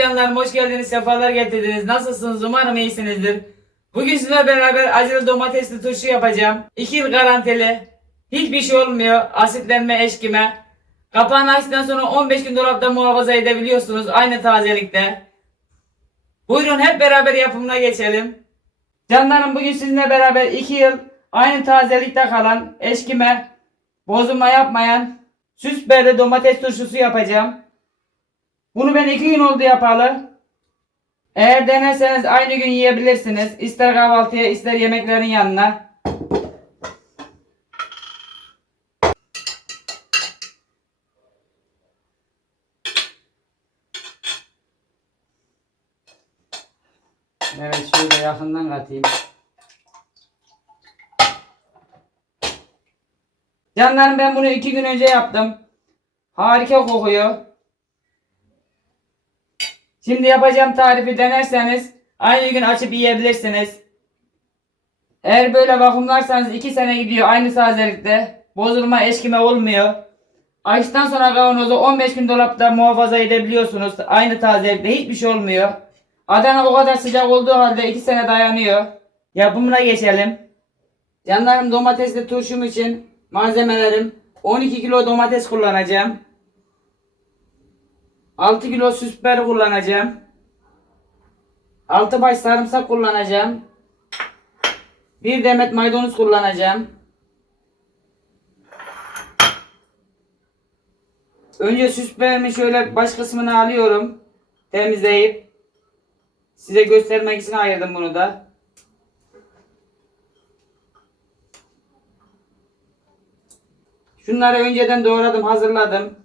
canlarım hoş geldiniz, sefalar getirdiniz. Nasılsınız? Umarım iyisinizdir. Bugün sizinle beraber acılı domatesli turşu yapacağım. 2 yıl garantili. Hiçbir şey olmuyor. Asitlenme, eşkime. Kapağını açtıktan sonra 15 gün dolapta muhafaza edebiliyorsunuz. Aynı tazelikte. Buyurun hep beraber yapımına geçelim. Canlarım bugün sizinle beraber 2 yıl aynı tazelikte kalan, eşkime, bozulma yapmayan, süs biberi domates turşusu yapacağım. Bunu ben iki gün oldu yapalı. Eğer denerseniz aynı gün yiyebilirsiniz. İster kahvaltıya ister yemeklerin yanına. Evet şöyle yakından katayım. Canlarım ben bunu iki gün önce yaptım. Harika kokuyor. Şimdi yapacağım tarifi denerseniz aynı gün açıp yiyebilirsiniz. Eğer böyle vakumlarsanız 2 sene gidiyor aynı tazelikte. Bozulma eşkime olmuyor. Açtıktan sonra kavanozu 15 gün dolapta muhafaza edebiliyorsunuz. Aynı tazelikte hiçbir şey olmuyor. Adana o kadar sıcak olduğu halde 2 sene dayanıyor. Yapımına geçelim. Canlarım domatesli turşum için malzemelerim 12 kilo domates kullanacağım. 6 kilo süs biber kullanacağım. 6 baş sarımsak kullanacağım. 1 demet maydanoz kullanacağım. Önce süs biberimin şöyle baş kısmını alıyorum. Temizleyip size göstermek için ayırdım bunu da. Şunları önceden doğradım, hazırladım.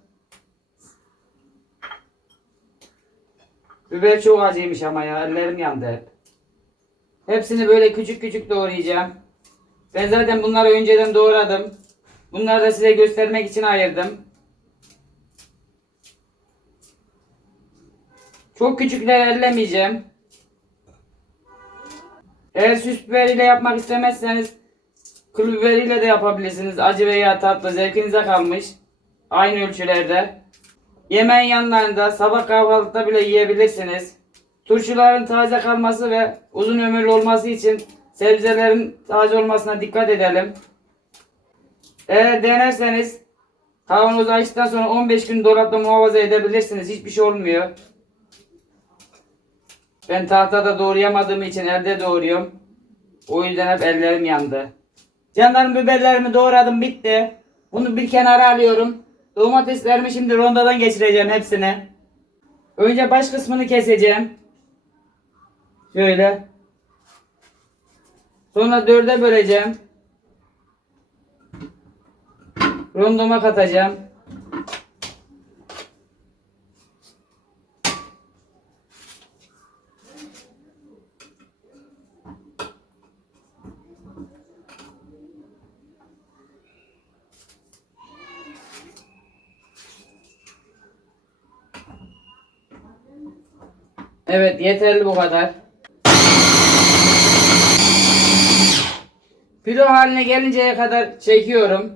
Biber çok acıymış ama ya. Ellerim yandı hep. Hepsini böyle küçük küçük doğrayacağım. Ben zaten bunları önceden doğradım. Bunları da size göstermek için ayırdım. Çok küçükler ellemeyeceğim. Eğer süs biberiyle yapmak istemezseniz kıl biberiyle de yapabilirsiniz. Acı veya tatlı zevkinize kalmış. Aynı ölçülerde. Yemeğin yanlarında sabah kahvaltıda bile yiyebilirsiniz. Turşuların taze kalması ve uzun ömürlü olması için sebzelerin taze olmasına dikkat edelim. Eğer denerseniz kavanozu açtıktan sonra 15 gün dolapta muhafaza edebilirsiniz. Hiçbir şey olmuyor. Ben tahtada doğrayamadığım için elde doğruyorum. O yüzden hep ellerim yandı. Canlarım biberlerimi doğradım bitti. Bunu bir kenara alıyorum. Domateslerimi şimdi rondadan geçireceğim hepsini. Önce baş kısmını keseceğim. Şöyle. Sonra dörde böleceğim. Rondoma katacağım. Evet yeterli bu kadar. Püro haline gelinceye kadar çekiyorum.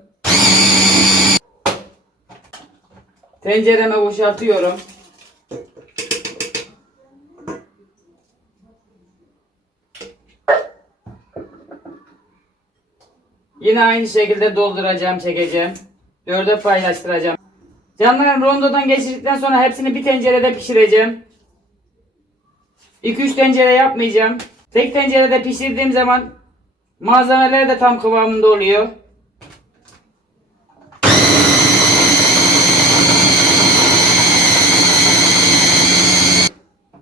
Tencereme boşaltıyorum. Yine aynı şekilde dolduracağım, çekeceğim. Dörde paylaştıracağım. Canlarım rondodan geçirdikten sonra hepsini bir tencerede pişireceğim. 2-3 tencere yapmayacağım. Tek tencerede pişirdiğim zaman malzemeler de tam kıvamında oluyor.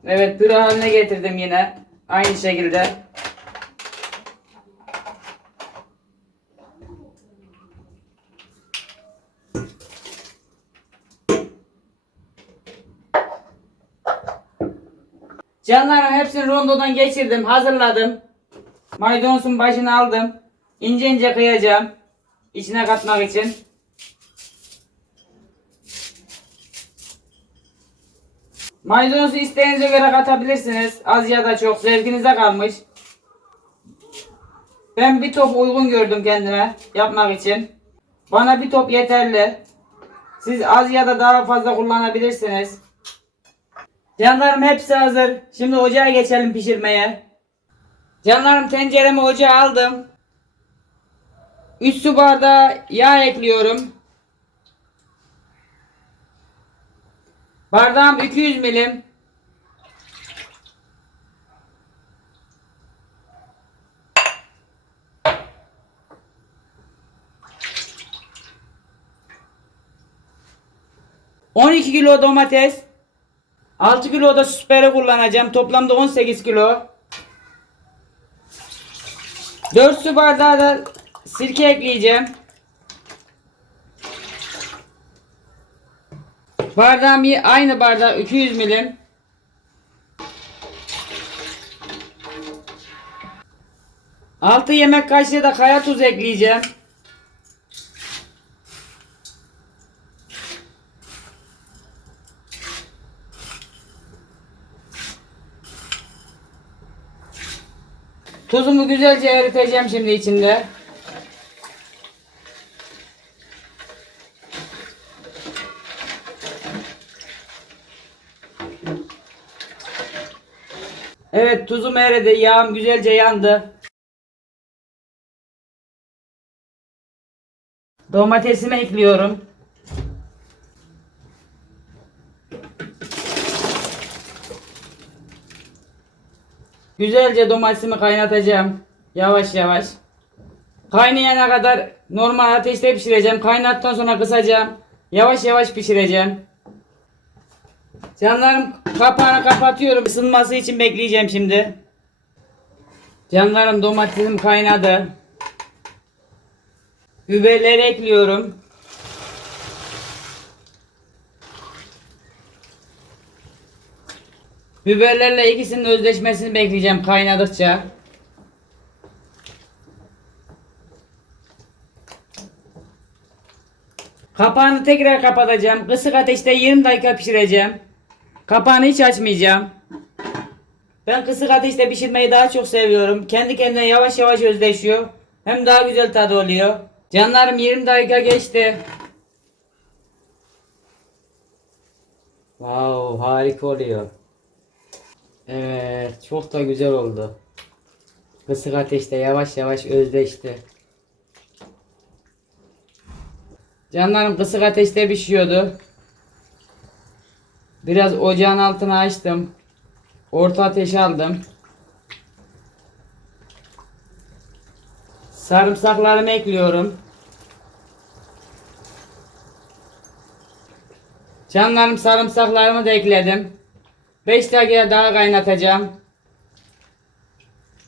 Evet püre haline getirdim yine. Aynı şekilde. Canlarım hepsini rondodan geçirdim, hazırladım. Maydanozun başını aldım. İnce ince kıyacağım. İçine katmak için. Maydanozu isteğinize göre katabilirsiniz. Az ya da çok zevkinize kalmış. Ben bir top uygun gördüm kendime yapmak için. Bana bir top yeterli. Siz az ya da daha fazla kullanabilirsiniz. Canlarım hepsi hazır. Şimdi ocağa geçelim pişirmeye. Canlarım tenceremi ocağa aldım. 3 su bardağı yağ ekliyorum. Bardağım 200 milim. ...12 kilo domates... ...6 kilo da süperi kullanacağım... ...toplamda 18 kilo... ...4 su bardağı da... ...sirke ekleyeceğim... Bardağım aynı bardak 200 milim. Altı yemek kaşığı da kaya tuz ekleyeceğim. Tuzumu güzelce eriteceğim şimdi içinde. Evet tuzum eridi. Yağım güzelce yandı. Domatesimi ekliyorum. Güzelce domatesimi kaynatacağım. Yavaş yavaş. Kaynayana kadar normal ateşte pişireceğim. Kaynattıktan sonra kısacağım. Yavaş yavaş pişireceğim. Canlarım kapağını kapatıyorum. Isınması için bekleyeceğim şimdi. Canlarım domatesim kaynadı. Biberleri ekliyorum. Biberlerle ikisinin özleşmesini bekleyeceğim kaynadıkça. Kapağını tekrar kapatacağım. Kısık ateşte 20 dakika pişireceğim. Kapağını hiç açmayacağım. Ben kısık ateşte pişirmeyi daha çok seviyorum. Kendi kendine yavaş yavaş özleşiyor. Hem daha güzel tadı oluyor. Canlarım 20 dakika geçti. Wow harika oluyor. Evet çok da güzel oldu. Kısık ateşte yavaş yavaş özleşti. Canlarım kısık ateşte pişiyordu. Biraz ocağın altını açtım. Orta ateş aldım. Sarımsaklarımı ekliyorum. Canlarım sarımsaklarımı da ekledim. 5 dakika daha kaynatacağım.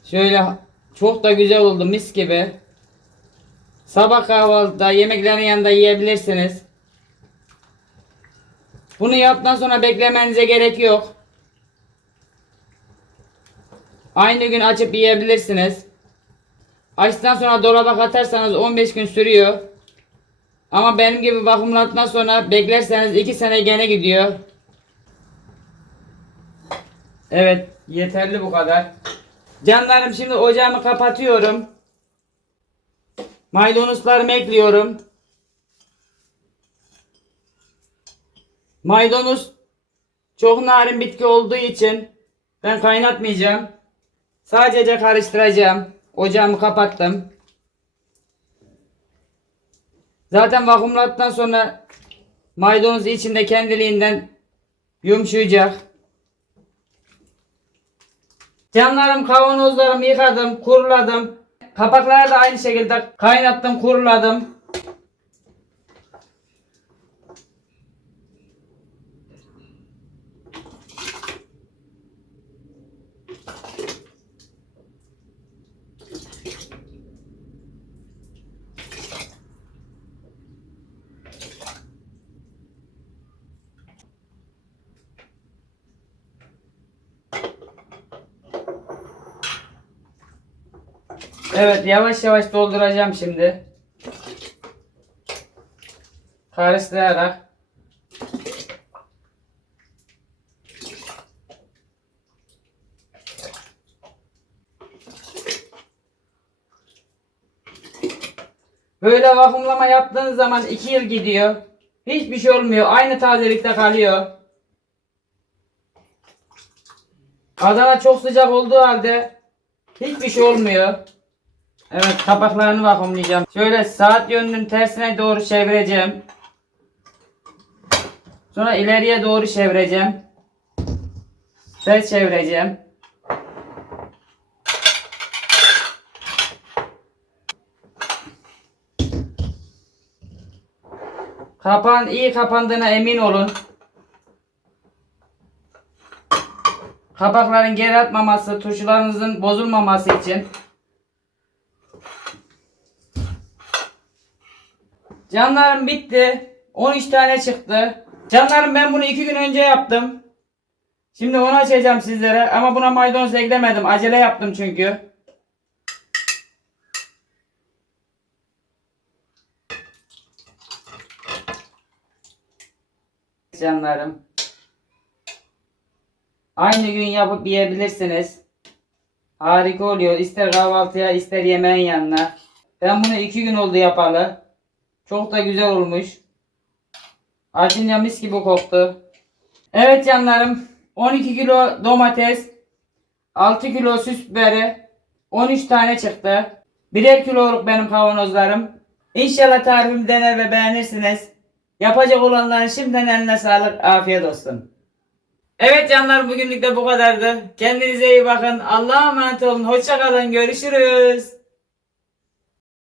Şöyle çok da güzel oldu mis gibi. Sabah kahvaltıda yemeklerin yanında yiyebilirsiniz. Bunu yaptıktan sonra beklemenize gerek yok. Aynı gün açıp yiyebilirsiniz. Açtıktan sonra dolaba katarsanız 15 gün sürüyor. Ama benim gibi vakumladıktan sonra beklerseniz 2 sene gene gidiyor. Evet yeterli bu kadar. Canlarım şimdi ocağımı kapatıyorum. Maydanozlarımı ekliyorum. Maydanoz çok narin bitki olduğu için ben kaynatmayacağım. Sadece karıştıracağım. Ocağımı kapattım. Zaten vakumladıktan sonra maydanoz içinde kendiliğinden yumuşayacak. Canlarım kavanozlarımı yıkadım, kuruladım. Kapakları da aynı şekilde kaynattım, kuruladım. Evet yavaş yavaş dolduracağım şimdi. Karıştırarak. Böyle vakumlama yaptığınız zaman 2 yıl gidiyor. Hiçbir şey olmuyor. Aynı tazelikte kalıyor. Adana çok sıcak olduğu halde hiçbir şey olmuyor. Evet kapaklarını vakumlayacağım. Şöyle saat yönünün tersine doğru çevireceğim. Sonra ileriye doğru çevireceğim. Ters çevireceğim. Kapağın iyi kapandığına emin olun. Kapakların geri atmaması, turşularınızın bozulmaması için. Canlarım bitti. 13 tane çıktı. Canlarım ben bunu 2 gün önce yaptım. Şimdi onu açacağım sizlere ama buna maydanoz eklemedim. Acele yaptım çünkü. Canlarım. Aynı gün yapıp yiyebilirsiniz. Harika oluyor. İster kahvaltıya ister yemeğin yanına. Ben bunu iki gün oldu yapalı. Çok da güzel olmuş. Açınca mis gibi koktu. Evet canlarım. 12 kilo domates. 6 kilo süs biberi. 13 tane çıktı. Birer kiloluk benim kavanozlarım. İnşallah tarifimi dener ve beğenirsiniz. Yapacak olanların şimdiden eline sağlık. Afiyet olsun. Evet canlar bugünlük de bu kadardı. Kendinize iyi bakın. Allah'a emanet olun. Hoşça kalın. Görüşürüz.